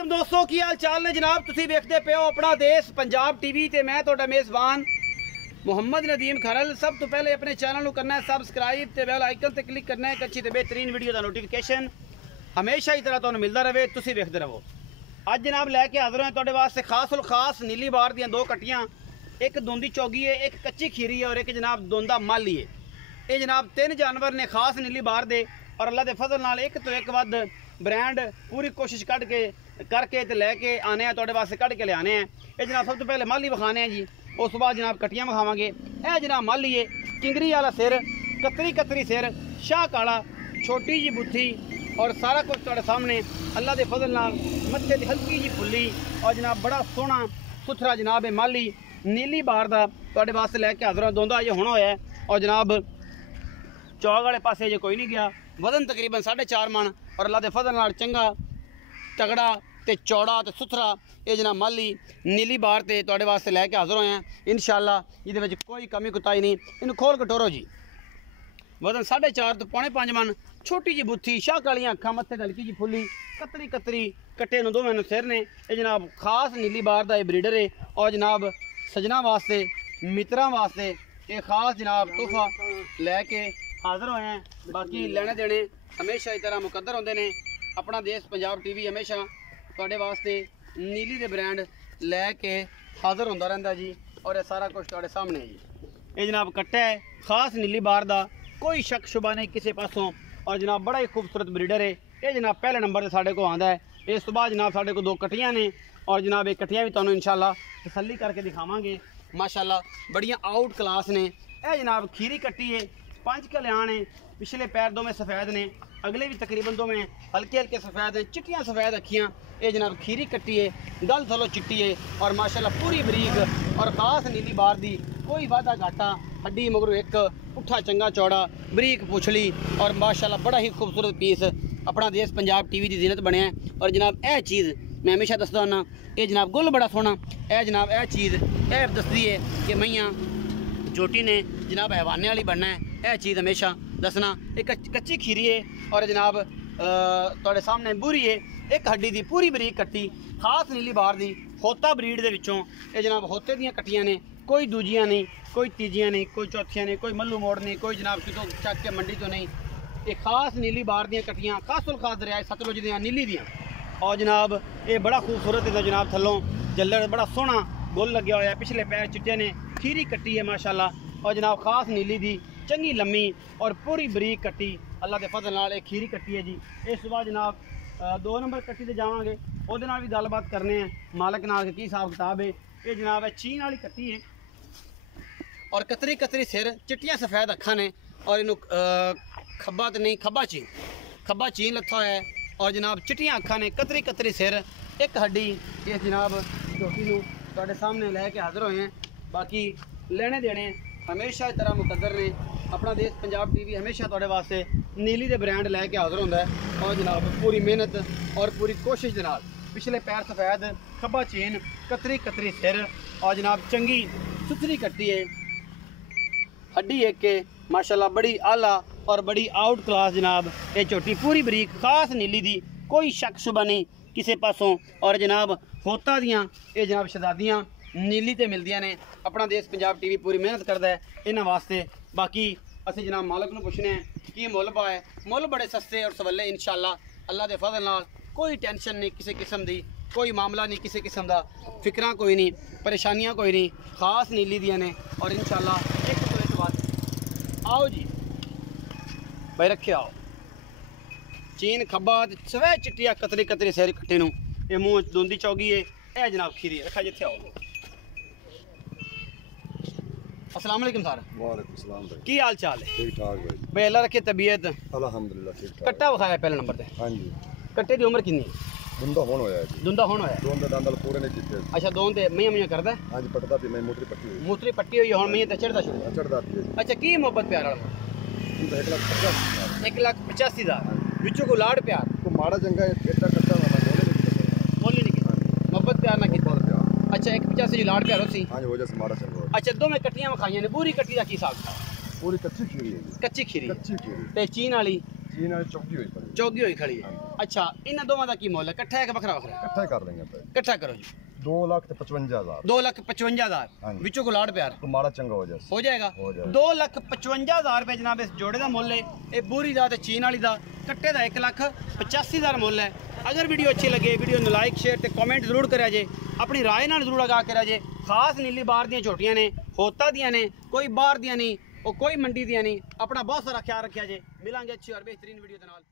वालेकुम दोस्तों, की हाल चाल ने जनाब। तुसी देखते पे हो अपना देश पंजाब टीवी ते मैं तुहाडा मेज़बान मुहम्मद नदीम खरल। सब तो पहले अपने चैनल को करना है सबसक्राइब ते बेल आइकन ते क्लिक करना है एक अच्छी ते बेहतरीन वीडियो का नोटिफिकेशन हमेशा ही तरह तुहानू मिलता रहे। तुसी देखते रहो। अज जनाब लैके हाजिर हैं तुहाडे वास्ते खास उल खास नीली बार दियां दो कट्टियां, एक दोंदी चौगी है, एक कच्ची खीरी है और एक जनाब दोंदा माली है। ये जनाब तीन जानवर ने खास नीली बार दे और अल्लाह के फजल नाल एक तो एक वध ब्रांड पूरी कोशिश कट के करके ते लैके आने हैं तुहाडे वास्ते, कट के ले आने हैं। ये जनाब सब तो पहले माली विखाने हैं जी, उस बाद जनाब कट्टियां विखावांगे। यह जनाब माली है, किंगरी वाला सिर, कतरी कतरी सिर, शाह काला, छोटी जी बुत्थी और सारा कुछ तुहाडे सामने अल्लाह के फजल नाल। मत्थे ते हल्की जी फुल्ली और जनाब बड़ा सोहना सुथरा जनाब है माली नीली बार का तुहाडे वास्ते लैके हाजिर हूं। दोंदा अजे होना होया है और जनाब चौक वाले पासे अजे कोई नहीं गया। वजन तकरीबन 4.5 मन और अल्लाह के फजल नाल चंगा तगड़ा ते चौड़ा ते सुथरा ये जनाब माली नीली बार ते तुहाडे वास्ते लैके हाजिर होए हैं इंशाअल्लाह। इहदे विच कोई कमी कुताई नहीं। इन्हू खोल कटोरो जी। वजन 4.5 तो 5.5 मन, छोटी जी बुत्थी, शाह कालियां अखां, मत्थे ते हल्की जी फुल्ली, कतरी कतरी कट्टे नूं दोवें नूं सिर ने। ये जनाब खास नीली बार का ब्रीडर है और जनाब सजना वास्ते मित्रां वास्ते ये खास जनाब तोहफा लैके हाजिर होए हैं। बाकी लेने देने हमेशा इस तरह मुकद्दर होंदे ने। अपना देश पंजाब टीवी हमेशा तुहाडे वास्ते नीली दे ब्रांड लैके हाजिर होंदा रहिंदा जी और ये सारा कुछ तुहाडे सामने है जी। ये जनाब कट्टा है खास नीली बार का, कोई शक शुबा नहीं किसी पासों और जनाब बड़ा ही खूबसूरत ब्रीडर है। ये जनाब पहले नंबर से साढ़े को आंदा है। इस तो बाद जनाब साढ़े को दो कट्टियां ने और जनाब ये कट्टियां भी तुहानू इंशाअल्लाह तसल्ली करके दिखावांगे। माशाअल्लाह बड़ियां आउट क्लास ने। यह जनाब खीरी कट्टी है, 5 कल्याण है, पिछले पैर दो में सफ़ेद ने, अगले भी तकरीबन दो में हल्के हल्के सफ़ेद हैं, चिट्टियाँ सफ़ेद अखियाँ। ये जनाब खीरी कट्टी है, गल थलो चिट्टी है और माशाअल्लाह पूरी बरीक और ख़ास नीली बार दी, कोई वादा घाटा हड्डी मगरू एक पुट्ठा चंगा चौड़ा बरीक पुछली और माशाअल्लाह बड़ा ही खूबसूरत पीस अपना देश पंजाब टीवी की जीनत बने हैं। और जनाब यह चीज़ मैं हमेशा दसदा होना, ये जनाब गुल बड़ा सोहना। यह जनाब यह चीज़ यह दसदी है कि मैयां जोटी ने जनाब हैवाने वाली बनना है। यह चीज़ हमेशा दसना। एक कच्ची खीरी है और जनाब तुहाडे सामने बूरी है, एक हड्डी दी पूरी बरीक कट्टी खास नीली बार दी होता ब्रीड दे विचों। ये जनाब होते दियां कट्टियां ने, कोई दूजियां नहीं, कोई तीजियां नहीं, कोई चौथियां नहीं, कोई मल्लू मोड़ नहीं, कोई जनाब कितों चक के मंडी तो नहीं। ये खास नीली बार दियां कट्टियां खासुल खास दरिया सतलुज दियां नीली दियां और जनाब ये बड़ा खूबसूरत है जनाब। थलों जल्लड़ बड़ा सोहना गुल लग्या होया, पिछले पैर चिट्टे ने, खीरी कट्टी है माशाअल्लाह और जनाब खास नीली दी चंगी लम्मी और पूरी बरीक कट्टी अल्लाह के फजल नाल एक खीरी कट्टी है जी। इस बाद जनाब 2 नंबर कट्टी ते जावांगे, ओहदे नाल भी गलबात करने हैं मालक नाल की हिसाब किताब है। ये जनाब है चीन वाली कट्टी है और कतरी कतरी सिर, चिट्टियाँ सफ़ेद अखां ने और इनू खब्बा तो नहीं खब्बा चीन लथा है और जनाब चिट्टियाँ अखां ने, कतरी कतरी सिर, एक हड्डी। ये जनाब चौकी नूं तुहाडे सामने लैके हाजिर होए हैं। बाकी लेने देने हमेशा इस तरह मुकद्दर ने। अपना देश पंजाब टीवी हमेशा तुहाडे वास्ते नीली दे ब्रांड लैके हाजिर होंदा है और जनाब पूरी मेहनत और पूरी कोशिश दे नाल। पिछले पैर सफ़ेद, खब्बा चीन, कतरी कतरी सिर और जनाब चंगी सुथरी कट्टी है, हड्डी एक के माशाअल्लाह बड़ी आला और बड़ी आउट क्लास जनाब। ये चोटी पूरी बरीक खास नीली दी, कोई शक शुबा नहीं किसी पासों और जनाब होता दियाँ ये जनाब शहजादियाँ नीली ते मिलदियां ने। अपना देश पंजाब टीवी पूरी मेहनत करता है इन्हां वास्ते। बाकी असीं जनाब मालक नूं पुछने हैं कि मुल पाए, मुल बड़े सस्ते और सवले इंशाअल्लाह अल्लाह के फजल नाल। कोई टेंशन नहीं किसी किस्म दी, कोई मामला नहीं किसी किस्म का, फिक्रां कोई नहीं, परेशानियां कोई नहीं, खास नीली दियां ने और इंशाअल्लाह एक तो एक बात। आओ जी भाई रखे आओ। चीन खब्बा सवै चिट्टिया कतरी कतरी सिर कट्टे नूं, ये मूँह दोंदी चौगी है। यह जनाब खीरी रखा जिथे आओ। अस्सलाम वालेकुम सर। वालेकुम सलाम भाई, की हाल चाल है? ठीक ठाक भाई, भाई अल्लाह रखे तबीयत। अल्हम्दुलिल्लाह ठीक ठाक। कट्टा विखाया पहले नंबर ते। हाँ जी, कट्टे की उम्र कितनी? दुंदा होन होया जी। दुंदा होन होया। दोन दे दंदल पूरे नहीं कीते। अच्छा दोन ते मियां करदा है? हाँ जी, पटदा भी मैं मोटरी पट्टी हुई। मूत्री पट्टी हुई हुन मियां ते चढ़दा शुरू। चढ़दा पी। अच्छा की मोहब्बत प्यार वाला? तुम 1,85,000। 1,85,000 विचों को लाड़ प्यार को माड़ा चंगा है, केटा कट्टा वाला बोली नहीं की मोहब्बत प्यार ना की। अच्छा 1,85 जी लाड़ प्यार होसी। हाँ जी, हो जा माड़ा चंगा। अच्छा दो में कट्टियां विखाइयां ने, पूरी कट्टी दा की हिसाब था? पूरी कच्ची खीरी है जी। कच्ची खीरी कच्ची खीरी ते चीन वाली चीन वाली चौकी हुई पड़ी। चौगी हुई खड़ी है। अच्छा इन्हां दोवां दा की मुੱਲ है? इकट्ठा है कि वखरा वखरा? इकट्ठा ही कर लेंगे भाई। इकट्ठा करो जी। 2,55,000 2,55,000 हाँ जी। विचों को लाड़ प्यार तो माड़ा चंगा हो जाए। हो जाएगा। हो जाएगा। 2,55,000 रुपए जनाब इस जोड़े का मुੱਲ है। ये बूरी दा ते चीन वाली दा कट्टे दा 1,85,000 मुੱਲ है। अगर वीडियो अच्छी लगे वीडियो ਨੂੰ लाइक शेयर ते कमेंट जरूर करा जे, अपनी राय नाल जरूर आगा करा जे। खास नीली बार दियां झोटियां ने, होता दियां ने, कोई बाहर दियां नहीं और कोई मंडी दियां नहीं। अपना बहुत सारा ख्याल रखा जे। मिलांगे अच्छी और बेहतरीन वीडियो के नाल।